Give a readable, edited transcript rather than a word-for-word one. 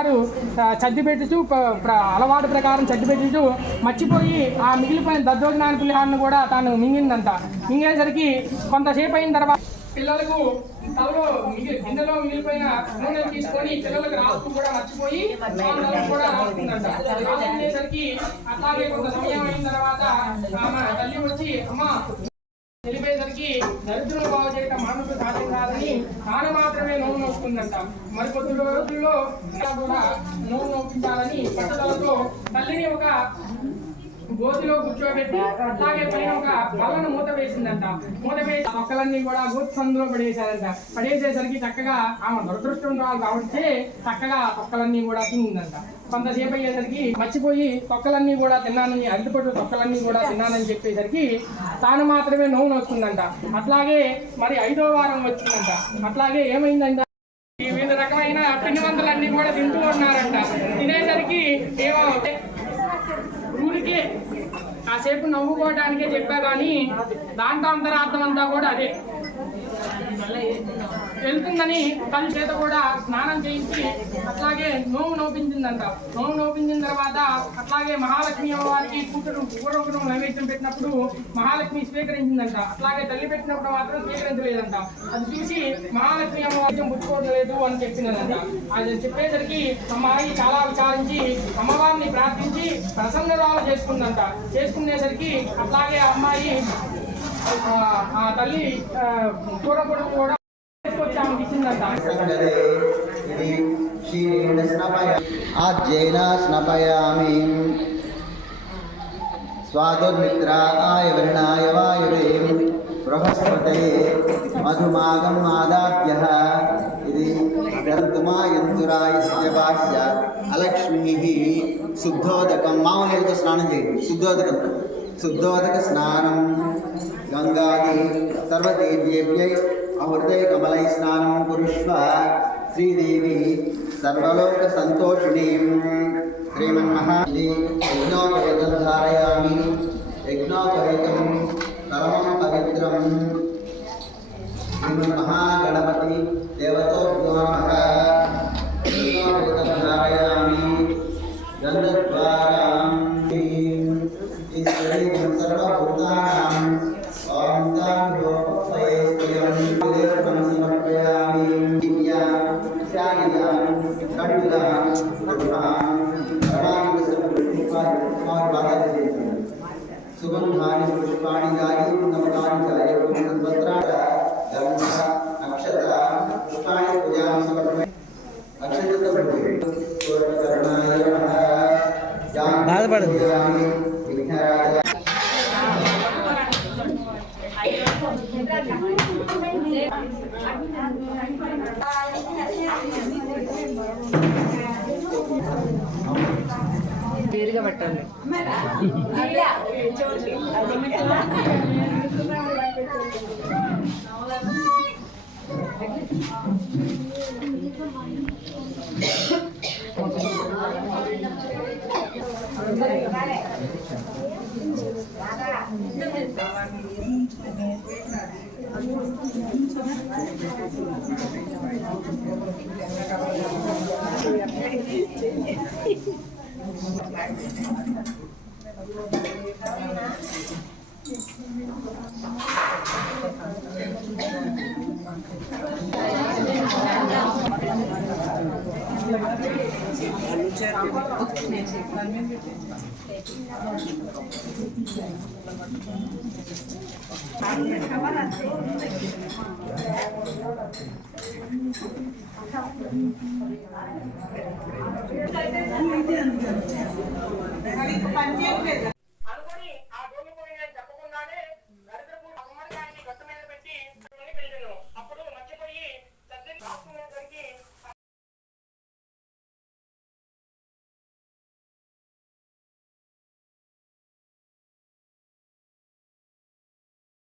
అమ్మగారు చద్ది పెట్టుచు అలవాటు ప్రకారం చద్ది పెట్టుచు మర్చిపోయి ఆ మిగిలిపోయిన దద్దోజనాన పులిహారను కూడా తాను మింగిందంట. మింగేసరికి కొంతసేపు అయిన తర్వాత పిల్లలకు తలలో గిన్నెలో మిగిలిపోయిన నూనె తీసుకొని పిల్లలకు రాస్తూ కూడా మర్చిపోయి కూడా రాస్తుందంట. రాసుకునేసరికి అట్లాగే కొంత సమయం అయిన తర్వాత ఆమె తల్లి వచ్చి అమ్మ తెలిపేసరికి దరిద్రం బాగు చేయటం మానవుడు సాధ్యం కాదని తాను మాత్రమే నోవు నొప్పుకుందంట. మరికొద్ది రోజుల్లో కూడా నోవు నొప్పించాలని పట్టుదలతో తల్లిని ఒక గోతిలో కూర్చోబెట్టి అట్లాగే పైన ఒక బల్లను మూత వేసిందంట. మూత వేసి మొక్కలన్నీ కూడా గోతి సందులో పడేసారంట. పడేసేసరికి చక్కగా ఆమె దురదృష్టం రావాలి కాబట్టి చక్కగా మొక్కలన్నీ కూడా తిందంట. కొంతసేపు అయ్యేసరికి మర్చిపోయి తొక్కలన్నీ కూడా తిన్నానని అరటిపట్టు తొక్కలన్నీ కూడా తిన్నానని చెప్పేసరికి తాను మాత్రమే నోవు నొస్తుందంట. అట్లాగే మరి 5వ వారం వచ్చిందంట. అట్లాగే ఏమైందంట, వివిధ రకమైన పిండి వంటలన్నీ కూడా తింటూ ఉన్నారంట. తినేసరికి ఏమో ఊరికే కాసేపు నవ్వుకోవడానికే చెప్పా కానీ దాంట్లో అంతరార్థం అంతా కూడా అదే వెళ్తుందని తల్లి చేత కూడా స్నానం చేయించి అట్లాగే నోము నోపించిందంట. నోము నోపించిన తర్వాత అట్లాగే మహాలక్ష్మి అమ్మవారికి పూర్వకును నైవేద్యం పెట్టినప్పుడు మహాలక్ష్మి స్వీకరించిందంట. అట్లాగే తల్లి పెట్టినప్పుడు మాత్రం స్వీకరించలేదంట. అది చూసి మహాలక్ష్మి అమ్మవారి పుచ్చుకోవట్లేదు అని చెప్పిందంట. అది చెప్పేసరికి అమ్మాయి చాలా విచారించి అమ్మవారిని ప్రార్థించి ప్రసన్నరాలు చేసుకుందంట. చేసుకునేసరికి అట్లాగే అమ్మాయి ఆ తల్లి పూర్వకుడు కూడా आज्येन स्नपयामि स्वादोर्मित्राय वर्णाय वायुवे बृहस्पतये मधुमागम् आदाभ्यः इति गन्तुमायन्तुरायस्य भाष्य अलक्ष्मीः शुद्धोदकं मामूलिकं स्नानं चेत् शुद्धोदक स्नानं गंगादि सर्वदेव्येभ्यै अहृदय कमलै स्नानं कुरुष्व श्रीदेवी सर्वलोक संतोषिणीं श्रीमन्महादेवी यज्ञोपवीतं धारयामि यज्ञोपवीतं परमं पवित्रं श्रीमन्महागणपति देवतोभ्यो नमः यज्ञोपवीतं धारयामि गन्धद्वारां सर्वभूतानां ओम ताभ्यो स्वयं देवतं समर्पयामि दिव्या शालियां खण्डुलां पुष्पां परमानन्दसंपुष्पाणि सुगन्धानि पुष्पाणि गायं नमकानि गायं तन्वत्राः गन्ध अक्षता पुष्पाणि पूजां समर्पयामि अक्षतः पूर्णकर्णाय नमः जानामि विघ्नराज తీరుగా పెట్టండి. పంచేయలేదు